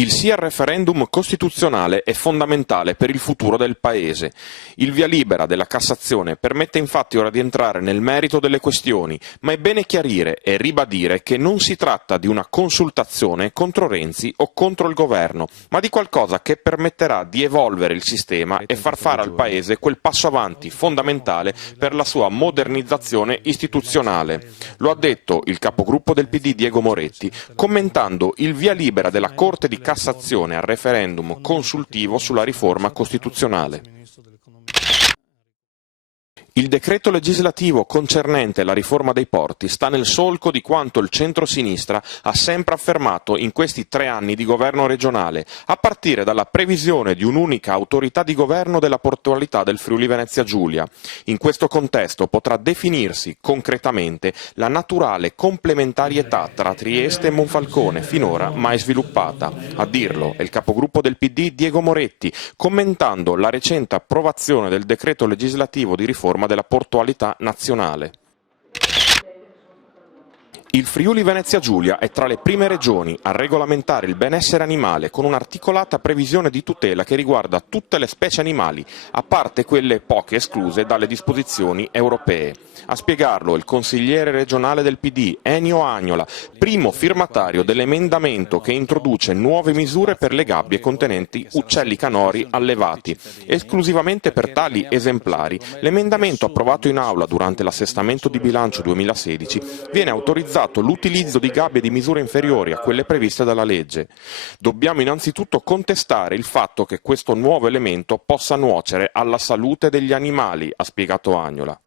Il sì al referendum costituzionale è fondamentale per il futuro del Paese. Il via libera della Cassazione permette infatti ora di entrare nel merito delle questioni, ma è bene chiarire e ribadire che non si tratta di una consultazione contro Renzi o contro il governo, ma di qualcosa che permetterà di evolvere il sistema e far fare al Paese quel passo avanti fondamentale per la sua modernizzazione istituzionale. Lo ha detto il capogruppo del PD Diego Moretti, commentando il via libera della Corte di Cassazione al referendum consultivo sulla riforma costituzionale. Il decreto legislativo concernente la riforma dei porti sta nel solco di quanto il centro-sinistra ha sempre affermato in questi 3 anni di governo regionale, a partire dalla previsione di un'unica autorità di governo della portualità del Friuli Venezia Giulia. In questo contesto potrà definirsi concretamente la naturale complementarietà tra Trieste e Monfalcone, finora mai sviluppata. A dirlo è il capogruppo del PD Diego Moretti, commentando la recente approvazione del decreto legislativo di riforma della portualità nazionale. Il Friuli Venezia Giulia è tra le prime regioni a regolamentare il benessere animale con un'articolata previsione di tutela che riguarda tutte le specie animali, a parte quelle poche escluse dalle disposizioni europee. A spiegarlo il consigliere regionale del PD, Ennio Agnola, primo firmatario dell'emendamento che introduce nuove misure per le gabbie contenenti uccelli canori allevati. Esclusivamente per tali esemplari, l'emendamento approvato in aula durante l'assestamento di bilancio 2016 viene autorizzato l'utilizzo di gabbie di misure inferiori a quelle previste dalla legge. Dobbiamo innanzitutto contestare il fatto che questo nuovo elemento possa nuocere alla salute degli animali, ha spiegato Agnola.